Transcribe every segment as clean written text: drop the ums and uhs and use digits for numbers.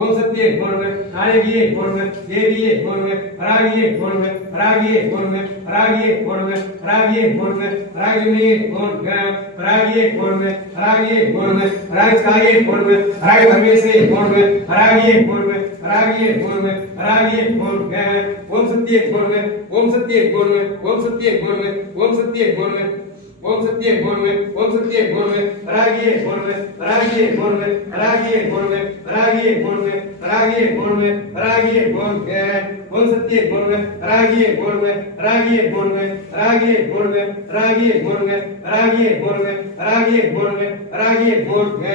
ஓம் சக்தியே போடுங்க, நாயகியே போடுங்க, தேவியே போடுங்க, வராகியே போடுங்க, வராகியே போடுங்க, வராகியே போடுங்க, வராகியே போடுங்க, வராகியே போடுங்க, வராகியே போடுங்க, வராகியே போடுங்க, வராகி தாயே போடுங்க, வராகி பரமேஸ்வரியே போடுங்க, வராகியே போடுங்க, வராகியே போடுங்க, வராகியே போடுங்க. ஓம் சக்தியே போடுங்க, ஓம் சக்தியே போடுங்க, ஓம் சக்தியே போடுங்க, ஓம் சக்தியே போடுங்க, ஓம் சக்தியே போடுங்க, ஓம் சக்தியே போடுங்க, வராகியே போடுங்க, வராகியே போடுங்க, வராகியே போடுங்க, வராகியே போடுங்க, வராகியே போடுங்க, வராகியே போடுங்க. ஓம் சக்தியே போடுங்க, வராகியே போடுங்க, வராகியே போடுங்க, வராகியே போடுங்க, வராகியே போடுங்க, வராகியே போடுங்க, வராகியே போடுங்க, வராகியே போடுங்க.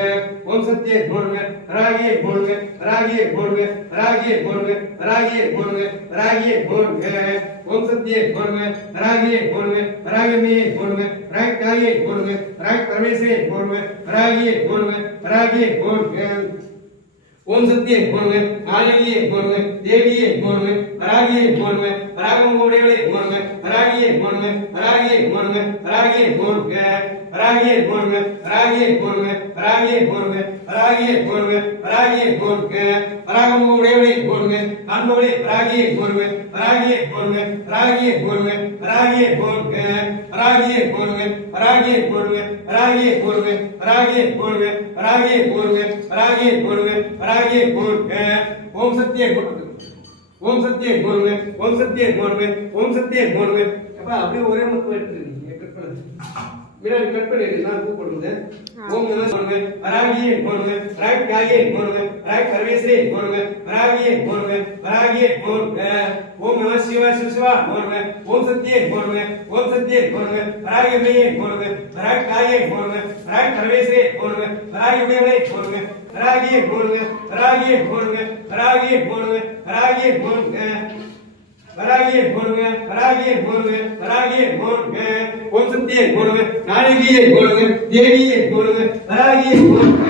ஓம் சக்தியே போடுங்க, வராகியே போடுங்க, வராகியே போடுங்க, வராகியே போடுங்க, வராகியே போடுங்க, வராகியே போடுங்க. ஓம் சக்தியே போடுங்க, வராகியே போடுங்க, வராகியே போடுங்க, வராகி தாயே போடுங்க, வராகி பரமேஸ்வரியே போடுங்க, வராகியே போடுங்க, வராகியே போடுங்க. ஓம் சக்தியே போடுங்க, நாயகியே போடுங்க, தேவியே போடுங்க, வராகியே போடுங்க, வராகமுடையவளே போடுங்க, வராகியே போடுங்க, வராகியே போடுங்க, வராகியே போடுங்க, வராகியே போடுங்க, வராகியே போடுங்க, வராகியே போடுங்க, வராகியே போடுங்க, வராகியே போடுங்க, வராகமுடையவளே போடுங்க, காண்பவளே வராகியே போடுங்க, வராகியே போடுங்க, வராகியே போடுங்க, வராகியே போடுங்க, வராகியே போடுங்க, வராகியே போடுங்க, வராகியே போடுங்க, வராகியே போடுங்க, வராகியே போடுங்க, வராகியே போடுங்க, வராகியே போடுங்க. ஓம் சக்தியே போடுங்க, ஓம் சக்தியே போடுங்க, ஓம் சக்தியே போடுங்க, ஓம் சக்தியே போடுங்க. அப்ப அப்படியே ஒரே முத்து எடுத்துருங்க, கட் பண்ணுங்க, மிரர் கட் பண்ணிடு, நான் கூப்பிடுங்க. ஓம் நம போடுங்க, வராகியே போடுங்க, வராகி தாயே போடுங்க, வராகி பரமேஸ்வரியே போடுங்க, வராகியே போடுங்க, வராகியே போடுங்க. ஓம் நம சிவாய சிவா போடுங்க, ஓம் சக்தியே போடுங்க, ஓம் சக்தியே போடுங்க, வராகி அம்மையே போடுங்க, வராகி தாயே போடுங்க, வராகி பரமேஸ்வரியே போடுங்க, வராகி உடையவளே போடுங்க, வராகியே போடுங்க, வராகியே போடுங்க, வராகியே போடுங்க, வராகியே போடுங்க, வராகியே போடுங்க, வராகியே போடுங்க, வராகியே போடுங்க. ஓம் சக்தியே போடுங்க, நாயகியே போடுங்க, தேவியே போடுங்க, வராகியே போடுங்க.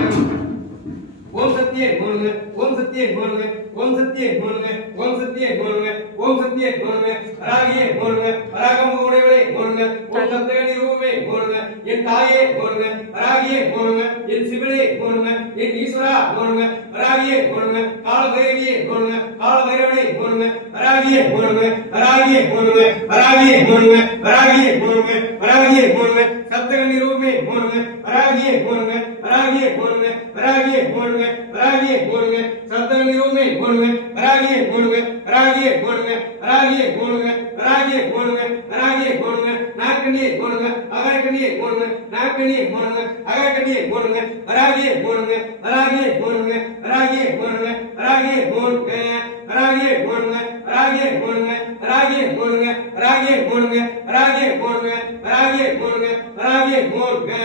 ஓம் சக்தியே போடுங்க, ஓம் சக்தியே போடுங்க, ஓம் சக்தியே போடுங்க, ஓம் சக்தியே போடுங்க, ஓம் சக்தியே போடுங்க, வராகியே போடுங்க, வராகமுடையவளே போடுங்க, ஓம் சக்தியே ரூபமே போடுங்க, என் தாயே போடுங்க, வராகியே போடுங்க, என் சிவனே போடுங்க, என் ஈஸ்வரா போடுங்க, வராகியே போடுங்க, கால பைரவியே போடுங்க, கால பைரவனே போடுங்க, வராகியே போடுங்க, வராகியே போடுங்க, வராகியே போடுங்க, வராகியே போடுங்க, வராகியே போடுங்க, சப்தகன்னி ரூபமே போடுங்க, வராகியே போடுங்க, வராகியே போடுங்க, வராகியே போடுங்க, வராகியே போடுங்க, சப்தகன்னி ரூபமே போடுங்க, வராகியே போடுங்க, வராகியே போடுங்க, வராகியே போடுங்க, வராகியே போடுங்க, வராகியே போடுங்க, நாகக்கண்ணியே போடுங்க, அகரக்கண்ணியே போடுங்க, நாகக்கண்ணியே போடுங்க, அகரக்கண்ணியே போடுங்க, வராகியே போடுங்க, வராகியே போடுங்க, வராகியே போடுங்க, வராகியே போடுங்க, வராகியே போடுங்க, வராகியே போடுங்க, வராகியே போடுங்க, வராகியே போடுங்க, வராகியே போடுங்க, வராகியே போடுங்க, வராகியே போடுங்க,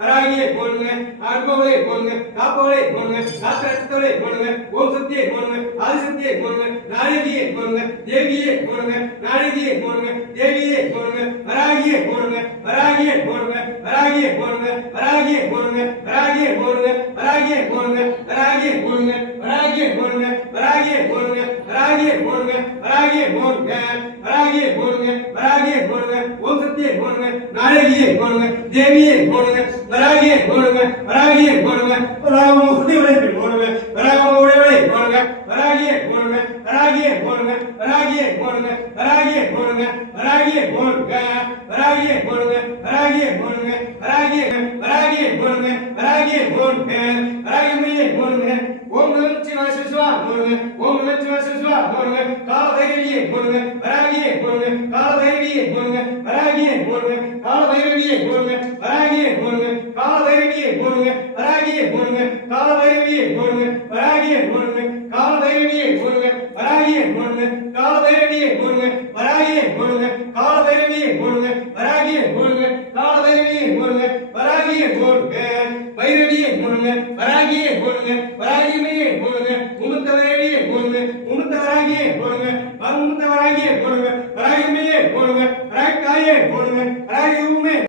வராகியே போடுங்க, அனுபவளே போடுங்க, காப்பவளே போடுங்க, காத்திரத்தவளே போடுங்க, ஓம் சக்தியே போடுங்க, ஆதிசக்தியே போடுங்க, நாயகியே போடுங்க, தேவியே போடுங்க, நாயகியே போடுங்க, தேவியே போடுங்க, வராகியே போடுங்க, வராகியே போடுங்க, வராகியே போடுங்க, வராகியே போடுங்க, வராகியே போடுங்க, வராகியே போடுங்க, வராகியே போடுங்க, வராகியே போடுங்க, வராகியே போடுங்க, வராகியே போடுங்க, வராகியே போடுங்க, வராகியே போடுங்க, வராகியே போடுங்க, ஓம் சக்தியே போடுங்க, நாயகியே போடுங்க, தேவியே போடுங்க, வராகியே போடுங்க, வராகியே போடுங்க, வராகமுடையவளே போடுங்க, வராகமுடையவளே போடுங்க, வராகியே போடுங்க, வராகியே போடுங்க, வராகியே போடுங்க, வராகியே போடுங்க, வராகியே போடுங்க, வராகியே போடுங்க, வராகியே போடுங்க, வராகியே வராகியே போடுங்க, வராகியே போடுங்க, வராகியே போடுங்க. ஓம் நமச்சிவாய சிவா போடுங்க, ஓம் நமச்சிவாய சிவா போடுங்க, கால பைரவியே போடுங்க, வராகியே போடுங்க, கால பைரவியே போடுங்க, வராகியே போடுங்க, கால பைரவியே போடுங்க, வராகியே போடுங்க, கால பைரவியே போடுங்க, வராகியே போடுங்க, கால பைரவியே போடுங்க, வராகியே போடுங்க, கால பைரவியே போடுங்க, வராகியே போடுங்க, கால பைரவியே போடுங்க, வராகியே போடுங்க, கால பைரவியே போடுங்க, வராகியே போடுங்க, கால பைரவியே போடுங்க, வராகியே போடுங்க, பைரவியே போடுங்க, வராகியே போடுங்க,